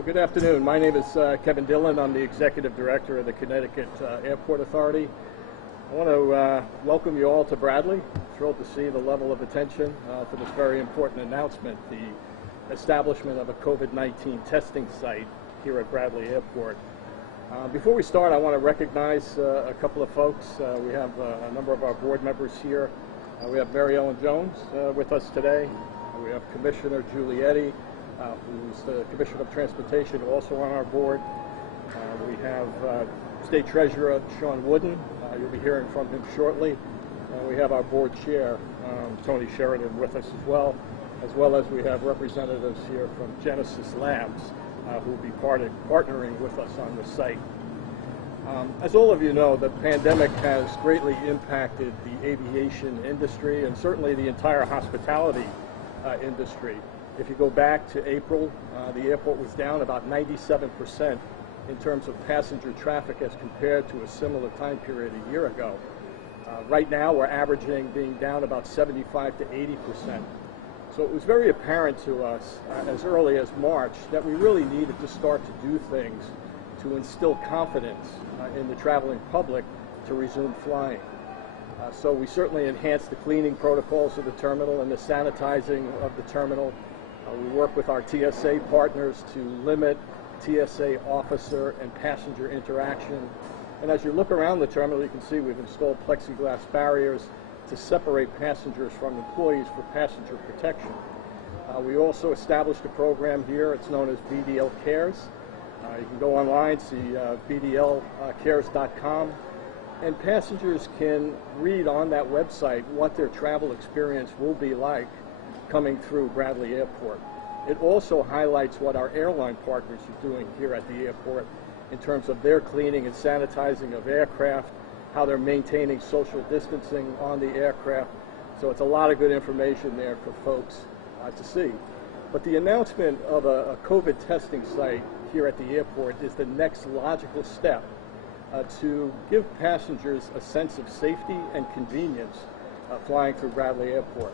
Well, good afternoon. My name is Kevin Dillon. I'm the Executive Director of the Connecticut Airport Authority. I want to welcome you all to Bradley. Thrilled to see the level of attention for this very important announcement, the establishment of a COVID-19 testing site here at Bradley Airport. Before we start, I want to recognize a couple of folks. We have a number of our board members here. We have Mary Ellen Jones with us today. We have Commissioner Giulietti, who's the Commissioner of Transportation, also on our board. We have State Treasurer Sean Wooden. You'll be hearing from him shortly. We have our board chair, Tony Sheridan, with us as well as we have representatives here from Genesis Labs, who will be partnering with us on the site. As all of you know, the pandemic has greatly impacted the aviation industry and certainly the entire hospitality industry. If you go back to April, the airport was down about 97% in terms of passenger traffic as compared to a similar time period a year ago. Right now, we're averaging being down about 75 to 80%. So it was very apparent to us as early as March that we really needed to start to do things to instill confidence in the traveling public to resume flying. So we certainly enhanced the cleaning protocols of the terminal and the sanitizing of the terminal. We work with our TSA partners to limit TSA officer and passenger interaction. And as you look around the terminal, you can see we've installed plexiglass barriers to separate passengers from employees for passenger protection. We also established a program here. It's known as BDL Cares. You can go online, see bdlcares.com, and passengers can read on that website what their travel experience will be like coming through Bradley Airport. It also highlights what our airline partners are doing here at the airport in terms of their cleaning and sanitizing of aircraft, how they're maintaining social distancing on the aircraft. So it's a lot of good information there for folks to see. But the announcement of a COVID testing site here at the airport is the next logical step to give passengers a sense of safety and convenience flying through Bradley Airport.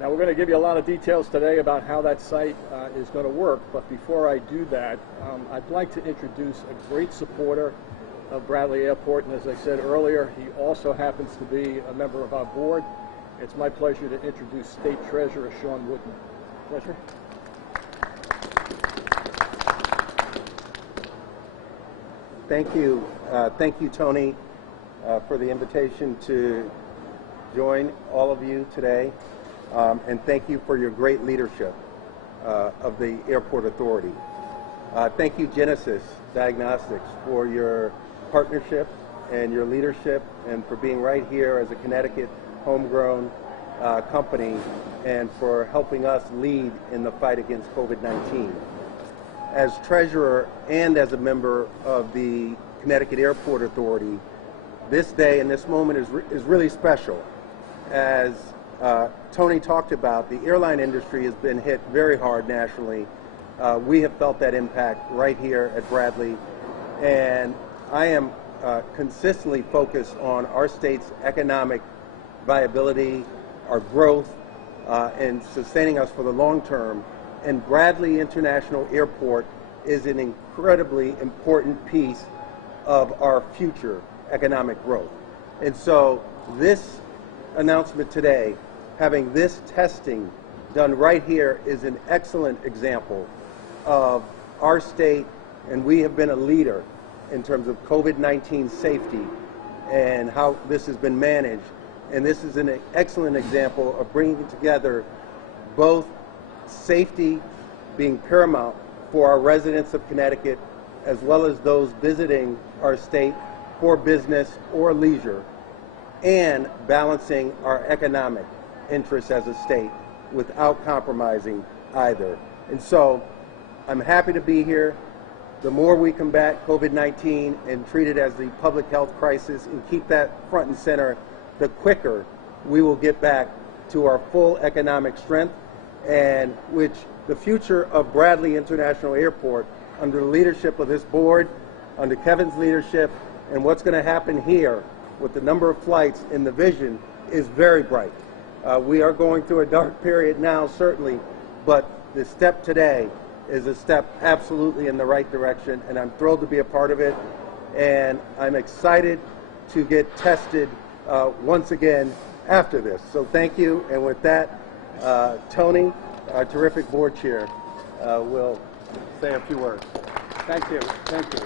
Now, we're going to give you a lot of details today about how that site is going to work, but before I do that, I'd like to introduce a great supporter of Bradley Airport, and as I said earlier, he also happens to be a member of our board. It's my pleasure to introduce State Treasurer Sean Wooden. Pleasure. Thank you. Thank you, Tony, for the invitation to join all of you today. And thank you for your great leadership of the Airport Authority. Thank you, Genesis Diagnostics, for your partnership and your leadership and for being right here as a Connecticut homegrown company and for helping us lead in the fight against COVID-19. As treasurer and as a member of the Connecticut Airport Authority, this day and this moment is really special. As Tony talked about, the airline industry has been hit very hard nationally. We have felt that impact right here at Bradley, and I am consistently focused on our state's economic viability, our growth, and sustaining us for the long term. And Bradley International Airport is an incredibly important piece of our future economic growth. And so this announcement today, having this testing done right here, is an excellent example of our state, and we have been a leader in terms of COVID-19 safety and how this has been managed. And this is an excellent example of bringing together both safety being paramount for our residents of Connecticut as well as those visiting our state for business or leisure, and balancing our economic interests as a state without compromising either. And so I'm happy to be here. The more we combat COVID-19 and treat it as the public health crisis and keep that front and center, the quicker we will get back to our full economic strength, and which the future of Bradley International Airport, under the leadership of this board, under Kevin's leadership, and what's going to happen here with the number of flights and the vision, is very bright. We are going through a dark period now, certainly, but the step today is a step absolutely in the right direction, and I'm thrilled to be a part of it. And I'm excited to get tested once again after this. So thank you. And with that, Tony, our terrific board chair, will say a few words. Thank you. Thank you.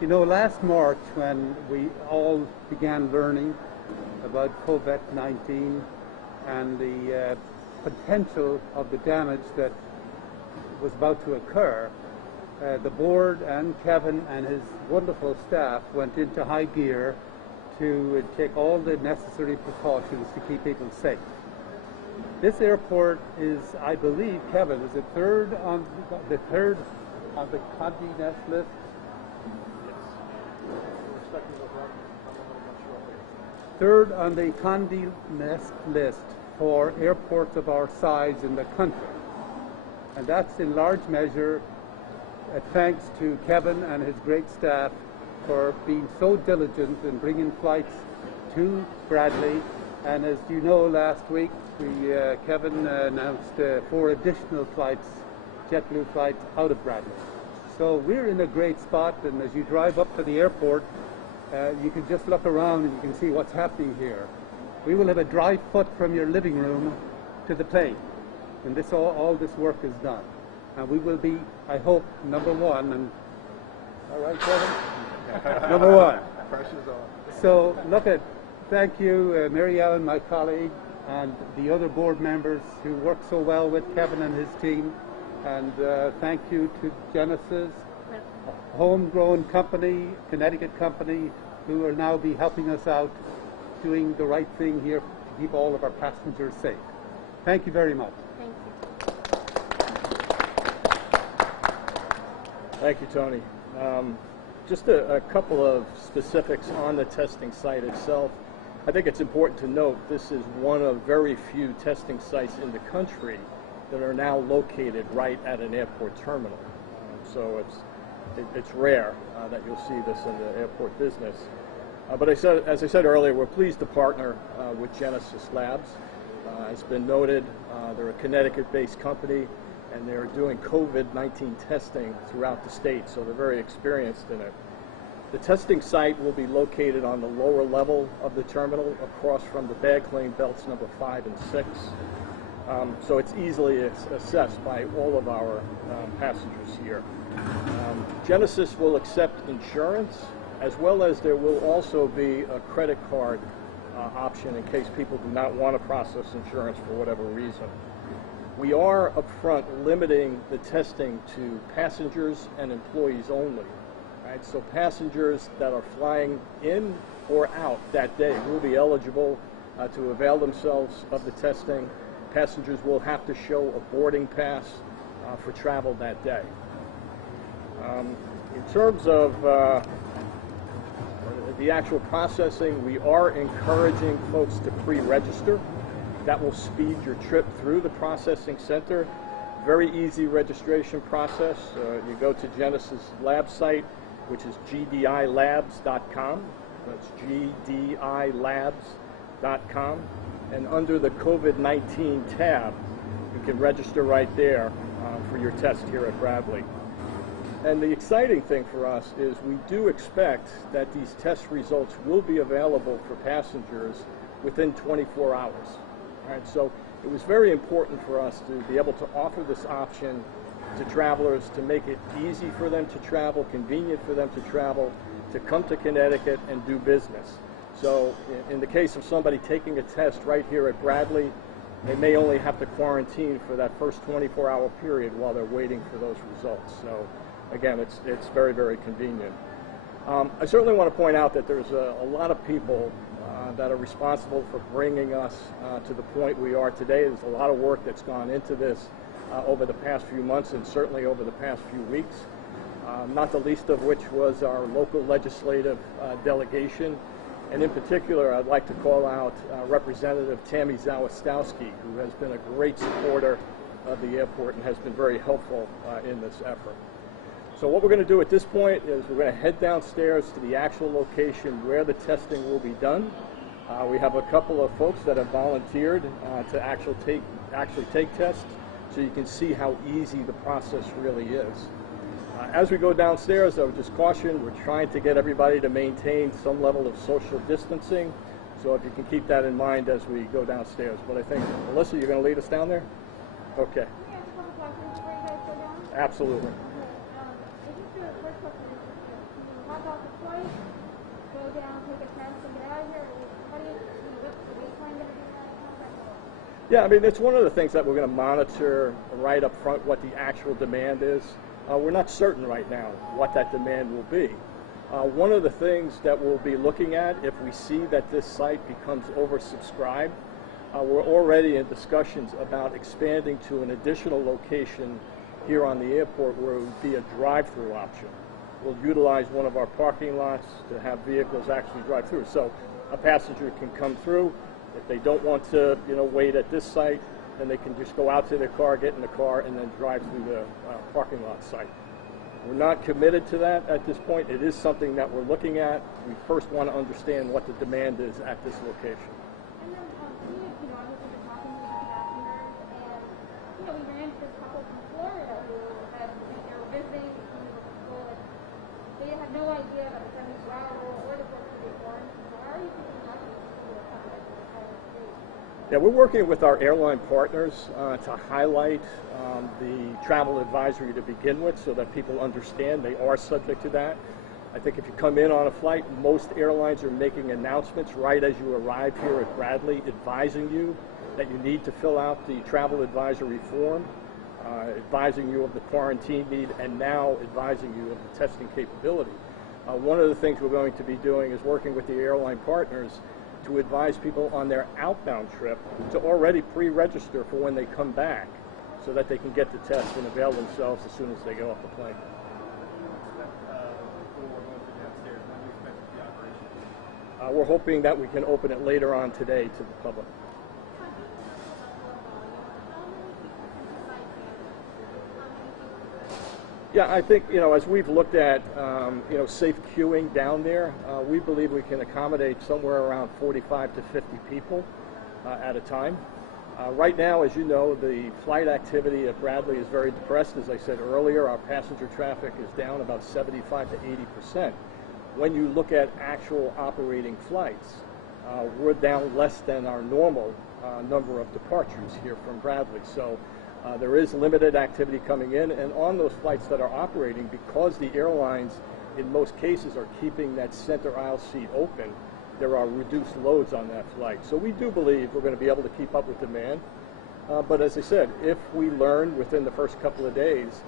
You know, last March when we all began learning about COVID-19 and the potential of the damage that was about to occur, the board and Kevin and his wonderful staff went into high gear to take all the necessary precautions to keep people safe. This airport is, I believe, Kevin, is it third on the Condé Nast list? Third on the Condé Nast list for airports of our size in the country. And that's in large measure thanks to Kevin and his great staff for being so diligent in bringing flights to Bradley. And as you know, last week Kevin announced 4 additional flights, JetBlue flights, out of Bradley. So we're in a great spot, and as you drive up to the airport, you can just look around and you can see what's happening here. We will have a dry foot from your living room to the plane, and this all this work is done. And we will be, I hope, number one. And all right, Kevin, number one. Pressure's on. So thank you, Mary Ellen, my colleague, and the other board members who work so well with Kevin and his team. And thank you to Genesis, a homegrown company, Connecticut company, who will now be helping us out, doing the right thing here to keep all of our passengers safe. Thank you very much. Thank you. Thank you, Tony. Just a couple of specifics on the testing site itself. I think it's important to note this is one of very few testing sites in the country that are now located right at an airport terminal. So it's rare that you'll see this in the airport business. But as I said earlier, we're pleased to partner with Genesis Labs. It's been noted they're a Connecticut-based company, and they're doing COVID-19 testing throughout the state, so they're very experienced in it. The testing site will be located on the lower level of the terminal across from the bag claim belts number 5 and 6. So it's easily assessed by all of our passengers here. Genesis will accept insurance, as well as there will also be a credit card option in case people do not want to process insurance for whatever reason. We are upfront limiting the testing to passengers and employees only. Right? So passengers that are flying in or out that day will be eligible to avail themselves of the testing. Passengers will have to show a boarding pass for travel that day. In terms of the actual processing, we are encouraging folks to pre-register. That will speed your trip through the processing center. Very easy registration process. You go to Genesis Lab site, which is gdilabs.com. That's gdilabs.com. And under the COVID-19 tab, you can register right there for your test here at Bradley. And the exciting thing for us is we do expect that these test results will be available for passengers within 24 hours. All right, so it was very important for us to be able to offer this option to travelers, to make it easy for them to travel, convenient for them to travel, to come to Connecticut and do business. So in the case of somebody taking a test right here at Bradley, they may only have to quarantine for that first 24-hour period while they're waiting for those results. So again, it's very, very convenient. I certainly want to point out that there's a lot of people that are responsible for bringing us to the point we are today. There's a lot of work that's gone into this over the past few months and certainly over the past few weeks, not the least of which was our local legislative delegation. And in particular, I'd like to call out Representative Tammy Zawistowski, who has been a great supporter of the airport and has been very helpful in this effort. So what we're going to do at this point is we're going to head downstairs to the actual location where the testing will be done. We have a couple of folks that have volunteered to actually take tests. so you can see how easy the process really is. As we go downstairs, I would just caution, we're trying to get everybody to maintain some level of social distancing, so if you can keep that in mind as we go downstairs. But I think, Melissa, you're going to lead us down there? Okay. Absolutely. Yeah, I mean, it's one of the things that we're going to monitor right up front, what the actual demand is. We're not certain right now what that demand will be. One of the things that we'll be looking at, if we see that this site becomes oversubscribed, we're already in discussions about expanding to an additional location here on the airport where it would be a drive-through option. We'll utilize one of our parking lots to have vehicles actually drive through. So a passenger can come through. If they don't want to, wait at this site, then they can just go out to their car, get in the car, and then drive through the parking lot site. We're not committed to that at this point. It is something that we're looking at. We first want to understand what the demand is at this location. And then, I was talking to the passengers, and, we ran into this couple from Florida who had, they were visiting, they had no idea that the 72-hour rule or the 14-day quarantine. So how are you thinking about this? Yeah, we're working with our airline partners to highlight the travel advisory to begin with so that people understand they are subject to that. I think if you come in on a flight, most airlines are making announcements right as you arrive here at Bradley, advising you that you need to fill out the travel advisory form, advising you of the quarantine need, and now advising you of the testing capability. One of the things we're going to be doing is working with the airline partners to advise people on their outbound trip to already pre-register for when they come back so that they can get the test and avail themselves as soon as they get off the plane. We're hoping that we can open it later on today to the public. Yeah, I think, as we've looked at, safe queuing down there, we believe we can accommodate somewhere around 45 to 50 people at a time. Right now, as you know, the flight activity at Bradley is very depressed. As I said earlier, our passenger traffic is down about 75 to 80%. When you look at actual operating flights, we're down less than our normal number of departures here from Bradley. So there is limited activity coming in, and on those flights that are operating, because the airlines in most cases are keeping that center aisle seat open, there are reduced loads on that flight. So we do believe we're going to be able to keep up with demand. But as I said, if we learn within the first couple of days,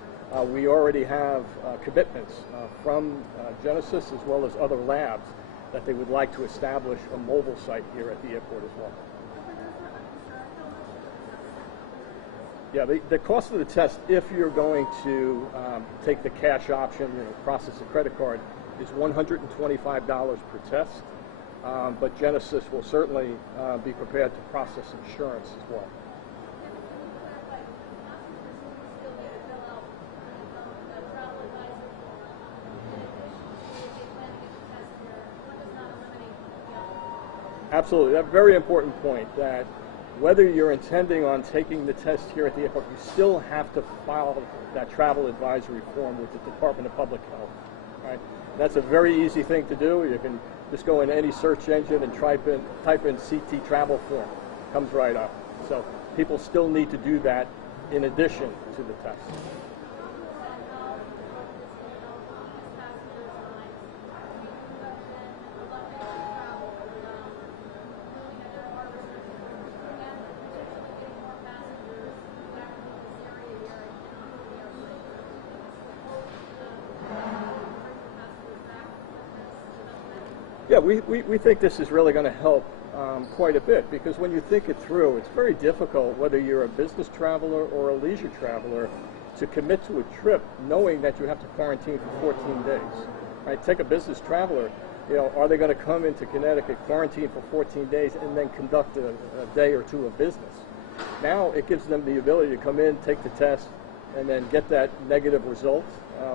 we already have commitments from Genesis as well as other labs that they would like to establish a mobile site here at the airport as well. Yeah, the cost of the test, if you're going to take the cash option, process a credit card, is $125 per test. But Genesis will certainly be prepared to process insurance as well. Absolutely, that's a very important point, that whether you're intending on taking the test here at the airport, you still have to file that travel advisory form with the Department of Public Health. Right? That's a very easy thing to do. You can just go in any search engine and type in CT travel form. It comes right up. So people still need to do that in addition to the test. Yeah, we think this is really going to help quite a bit, because when you think it through, it's very difficult, whether you're a business traveler or a leisure traveler, to commit to a trip knowing that you have to quarantine for 14 days. Right? Take a business traveler, are they going to come into Connecticut, quarantine for 14 days, and then conduct a day or two of business? Now it gives them the ability to come in, take the test, and then get that negative result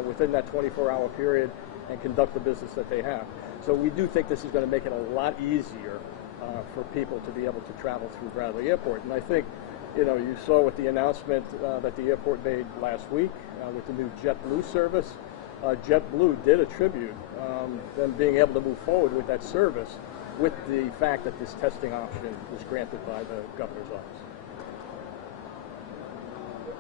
within that 24-hour period and conduct the business that they have. So we do think this is going to make it a lot easier for people to be able to travel through Bradley Airport. And I think You know, you saw with the announcement that the airport made last week with the new JetBlue service. JetBlue did attribute them being able to move forward with that service with the fact that this testing option was granted by the governor's office.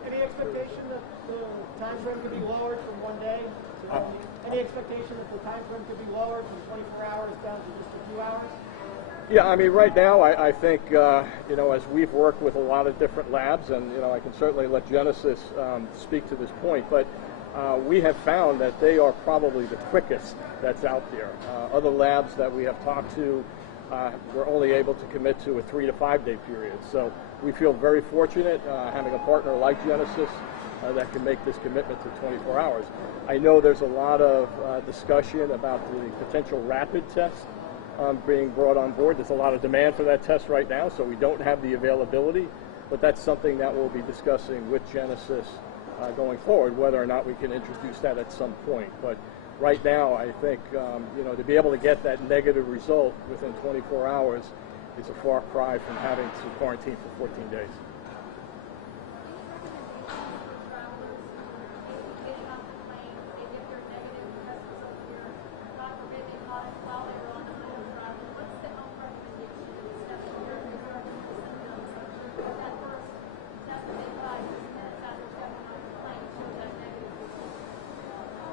Any expectation that the time frame could be lowered from 1 day to any expectation that the time frame could be lowered from 24 hours down to just a few hours? Yeah, I mean, right now, I think, you know, as we've worked with a lot of different labs, and, you know, I can certainly let Genesis speak to this point, but we have found that they are probably the quickest that's out there. Other labs that we have talked to were only able to commit to a 3 to 5 day period. So we feel very fortunate having a partner like Genesis that can make this commitment to 24 hours. I know there's a lot of discussion about the potential rapid test being brought on board. There's a lot of demand for that test right now, so we don't have the availability, but that's something that we'll be discussing with Genesis going forward, whether or not we can introduce that at some point. But right now, I think, you know, to be able to get that negative result within 24 hours is a far cry from having to quarantine for 14 days.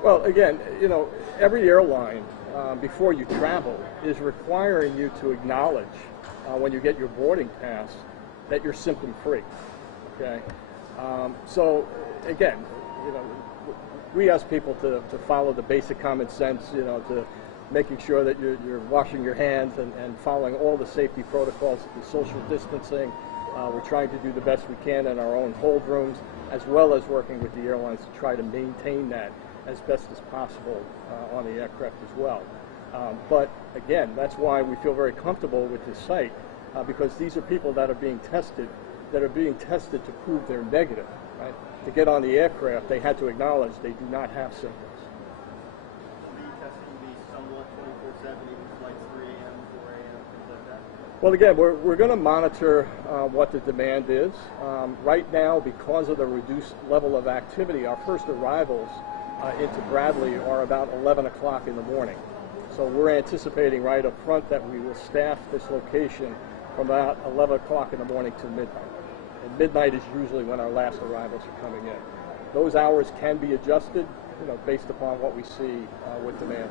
Well, again, you know, every airline, before you travel, is requiring you to acknowledge when you get your boarding pass that you're symptom-free, okay? So, again, you know, we ask people to follow the basic common sense, you know, to making sure that you're washing your hands and following all the safety protocols, the social distancing. We're trying to do the best we can in our own hold rooms, as well as working with the airlines to try to maintain that as best as possible on the aircraft as well. But again, that's why we feel very comfortable with this site, because these are people that are being tested to prove they're negative, right? To get on the aircraft, they had to acknowledge they do not have symptoms. Will the testing be somewhat 24/7, even flights 3 a.m., 4 a.m., things like that? Well, again, we're going to monitor what the demand is. Right now, because of the reduced level of activity, our first arrivals into Bradley are about 11 o'clock in the morning. So we're anticipating right up front that we will staff this location from about 11 o'clock in the morning to midnight. And midnight is usually when our last arrivals are coming in. Those hours can be adjusted, you know, based upon what we see with demand.